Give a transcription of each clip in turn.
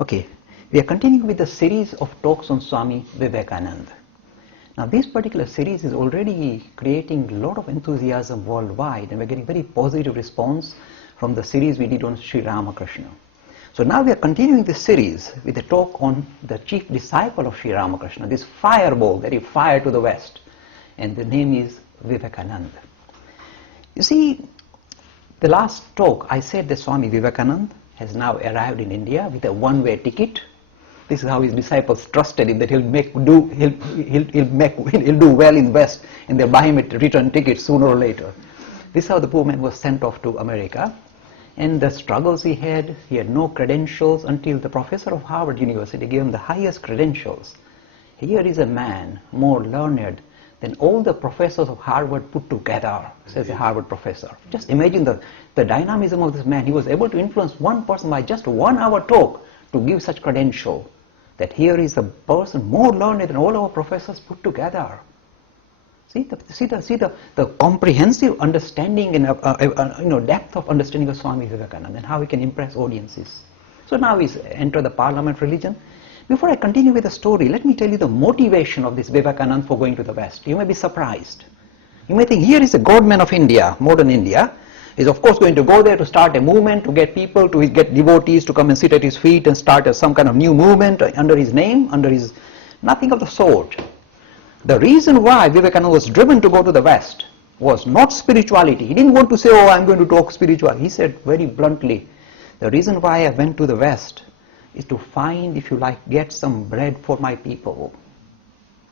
Okay, we are continuing with the series of talks on Swami Vivekananda. Now this particular series is already creating a lot of enthusiasm worldwide, and we're getting very positive response from the series we did on Sri Ramakrishna. So now we are continuing this series with a talk on the chief disciple of Sri Ramakrishna, this fireball that he fired to the west, and the name is Vivekananda. You see, the last talk I said that Swami Vivekananda has now arrived in India with a one-way ticket. This is how his disciples trusted him, that he'll do well in West, and they'll buy him a return ticket sooner or later. This is how the poor man was sent off to America, and the struggles he had no credentials until the professor of Harvard University gave him the highest credentials. Here is a man more learned than all the professors of Harvard put together, says a Harvard professor. Just imagine the dynamism of this man. He was able to influence one person by just 1 hour talk to give such credential, that here is a person more learned than all our professors put together. See the comprehensive understanding and depth of understanding of Swami Vivekananda and how he can impress audiences. So now we enter the Parliament religion. Before I continue with the story, let me tell you the motivation of this Vivekananda for going to the West. You may be surprised. You may think, here is a God-man of India, modern India. He's of course going to go there to start a movement, to get people, to get devotees to come and sit at his feet and start some kind of new movement under his name, nothing of the sort. The reason why Vivekananda was driven to go to the West was not spirituality. He didn't want to say, oh, I'm going to talk spirituality. He said very bluntly, the reason why I went to the West is to find, if you like, get some bread for my people.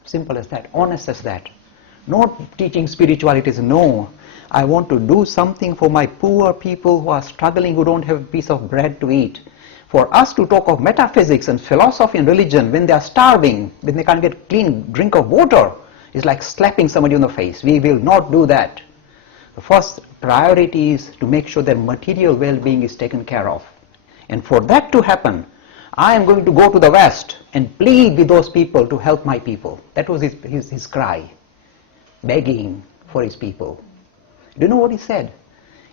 Simple as that, honest as that. Not teaching spirituality, no. I want to do something for my poor people who are struggling, who don't have a piece of bread to eat. For us to talk of metaphysics and philosophy and religion when they are starving, when they can't get a clean drink of water, is like slapping somebody on the face. We will not do that. The first priority is to make sure their material well-being is taken care of. And for that to happen, I am going to go to the West and plead with those people to help my people. That was his cry, begging for his people. Do you know what he said?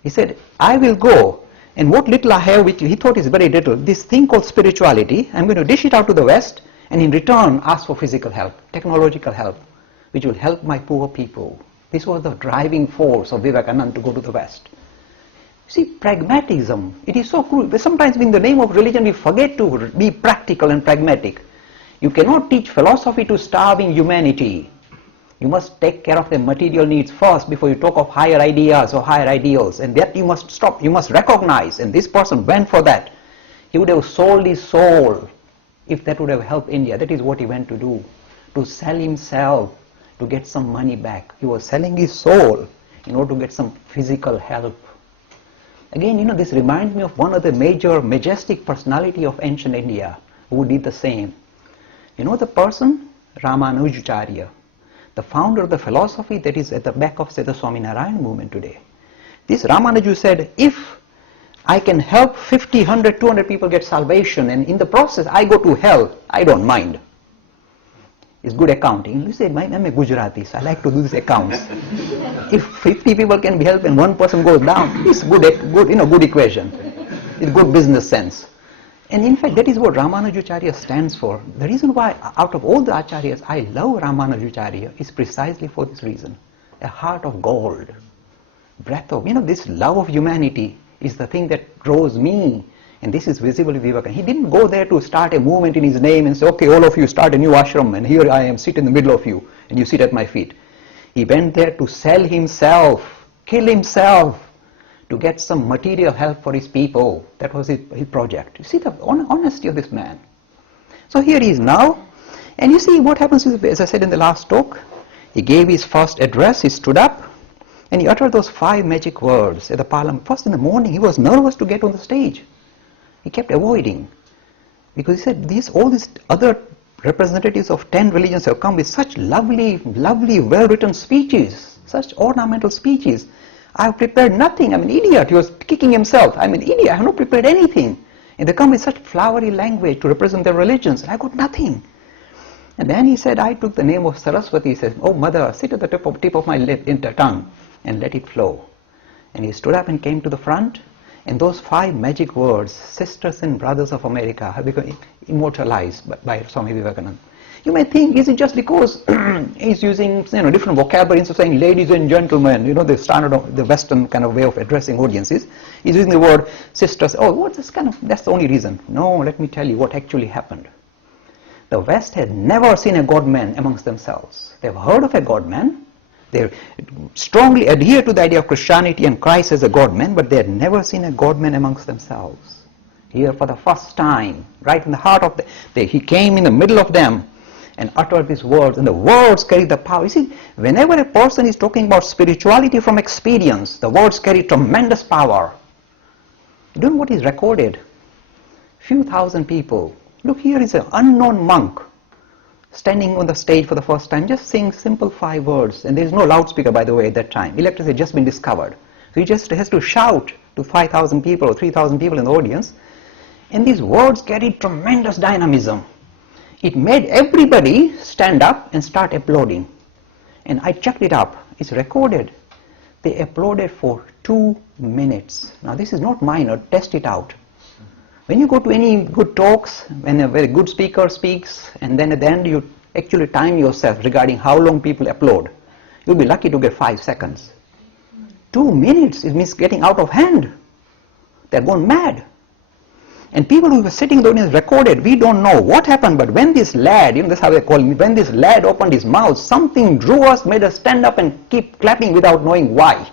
He said, I will go, and what little I have, which he thought is very little, this thing called spirituality, I'm going to dish it out to the West, and in return ask for physical help, technological help, which will help my poor people. This was the driving force of Vivekananda to go to the West. See, pragmatism, it is so cruel. Sometimes in the name of religion we forget to be practical and pragmatic. You cannot teach philosophy to starving humanity. You must take care of their material needs first before you talk of higher ideas or higher ideals. And that you must stop, you must recognize. And this person went for that. He would have sold his soul if that would have helped India. That is what he went to do. To sell himself, to get some money back. He was selling his soul in order to get some physical help. Again, this reminds me of one of the major, majestic personality of ancient India who did the same. You know the person? Ramanujacharya, the founder of the philosophy that is at the back of, say, the Swaminarayan movement today. This Ramanuja said, if I can help 50, 100, 200 people get salvation, and in the process I go to hell, I don't mind. It's good accounting. You say, I'm a Gujarati, so I like to do these accounts. If 50 people can be helped and one person goes down, it's good equation. It's good business sense. And in fact, that is what Ramanujacharya stands for. The reason why, out of all the acharyas, I love Ramanujacharya is precisely for this reason. A heart of gold. Breath of, this love of humanity is the thing that draws me. And this is visible in Vivekananda. He didn't go there to start a movement in his name and say, okay, all of you start a new ashram, and here I am, sit in the middle of you, and you sit at my feet. He went there to sell himself, kill himself, to get some material help for his people. That was his project. You see the honesty of this man. So here he is now, and you see what happens is, as I said in the last talk, he gave his first address, he stood up, and he uttered those 5 magic words at the Parliament. First in the morning, he was nervous to get on the stage. He kept avoiding, because he said all these other representatives of 10 religions have come with such lovely, well-written speeches, such ornamental speeches. I have prepared nothing. I'm an idiot. He was kicking himself. I'm an idiot. I have not prepared anything. And they come with such flowery language to represent their religions, and I got nothing. And then he said, I took the name of Saraswati. He said, oh mother, sit at the tip of my tongue and let it flow. And he stood up and came to the front. And those 5 magic words, sisters and brothers of America, have become immortalized by Swami Vivekananda. You may think, is it just because he's using different vocabulary instead of saying ladies and gentlemen, the standard, the Western kind of way of addressing audiences. He's using the word sisters. Oh, what's this kind of, that's the only reason. No, let me tell you what actually happened. The West had never seen a God-man amongst themselves. They've heard of a God-man. They strongly adhere to the idea of Christianity and Christ as a God-man, but they had never seen a God-man amongst themselves. Here for the first time, right in the heart of he came in the middle of them and uttered these words, and the words carry the power. You see, whenever a person is talking about spirituality from experience, the words carry tremendous power. You know what is recorded? Few thousand people. Look, here is an unknown monk standing on the stage for the first time, just saying simple 5 words, and there is no loudspeaker, by the way, at that time. Electricity had just been discovered. So he just has to shout to 5,000 people or 3,000 people in the audience, and these words carried tremendous dynamism. It made everybody stand up and start applauding. And I checked it up. It's recorded. They applauded for 2 minutes. Now this is not minor. Test it out. When you go to any good talks, when a very good speaker speaks, and then at the end you actually time yourself regarding how long people applaud, you'll be lucky to get 5 seconds. 2 minutes, it means getting out of hand. They're gone mad. And people who were sitting in the audience recorded, we don't know what happened, but when this lad, that's how they call me, when this lad opened his mouth, something drew us, made us stand up and keep clapping without knowing why.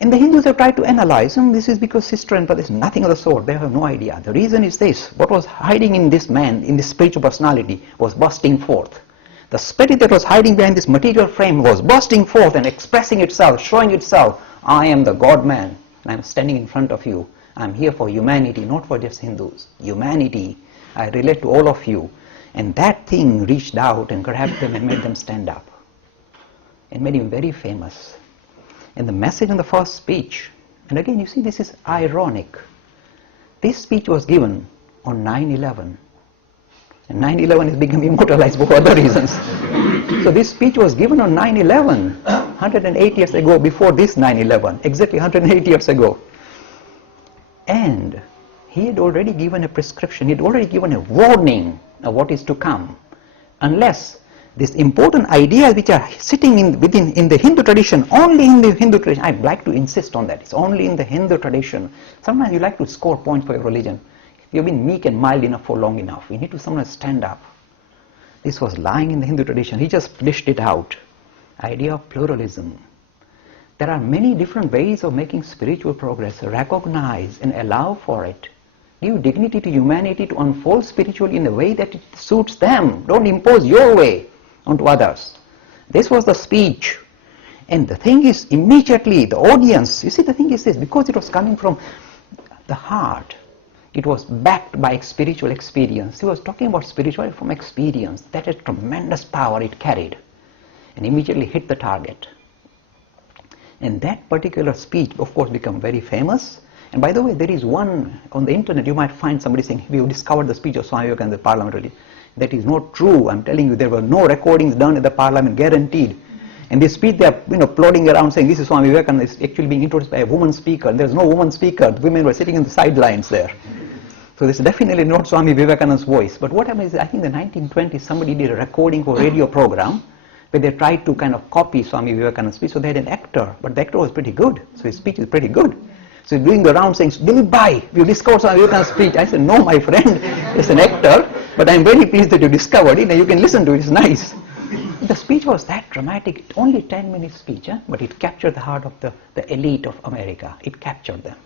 And the Hindus have tried to analyze, this is because sister and brother, nothing of the sort. They have no idea. The reason is this: what was hiding in this man, in this spiritual personality, was bursting forth. The spirit that was hiding behind this material frame was bursting forth and expressing itself, showing itself. I am the God-man, and I'm standing in front of you. I'm here for humanity, not for just Hindus. Humanity. I relate to all of you. And that thing reached out and grabbed them and made them stand up. And made him very famous. And the message in the first speech, and again you see this is ironic. This speech was given on 9/11. And 9/11 has become immortalized for other reasons. So this speech was given on 9/11, 108 years ago, before this 9/11, exactly 108 years ago. And he had already given a prescription, he had already given a warning of what is to come. Unless these important ideas which are sitting in the Hindu tradition, only in the Hindu tradition, I'd like to insist on that, it's only in the Hindu tradition. Sometimes you like to score points for your religion. You've been meek and mild enough for long enough. You need to sometimes stand up. This was lying in the Hindu tradition. He just fleshed it out. Idea of pluralism. There are many different ways of making spiritual progress. Recognize and allow for it. Give dignity to humanity to unfold spiritually in a way that it suits them. Don't impose your way onto others. This was the speech. And the thing is, immediately the audience, you see, the thing is this, because it was coming from the heart, it was backed by spiritual experience. He was talking about spirituality from experience. That had tremendous power it carried. And immediately hit the target. And that particular speech, of course, became very famous. And by the way, there is one, on the internet, you might find somebody saying, we have discovered the speech of Swami Vivekananda in the parliament. That is not true. I'm telling you, there were no recordings done at the parliament, guaranteed. And this speech, they are plodding around saying, this is Swami Vivekananda, is actually being introduced by a woman speaker. There's no woman speaker. The women were sitting in the sidelines there. So this is definitely not Swami Vivekananda's voice. But what happened is, I think in the 1920s, somebody did a recording for a radio program, where they tried to kind of copy Swami Vivekananda's speech. So they had an actor, but the actor was pretty good. So his speech is pretty good. So he's doing the round saying, Dilip Bhai, you discovered Swami Vivekananda's speech. I said, no, my friend, it's an actor, but I'm very pleased that you discovered it, and you can listen to it, it's nice. The speech was that dramatic, only 10-minute speech, but it captured the heart of the elite of America. It captured them.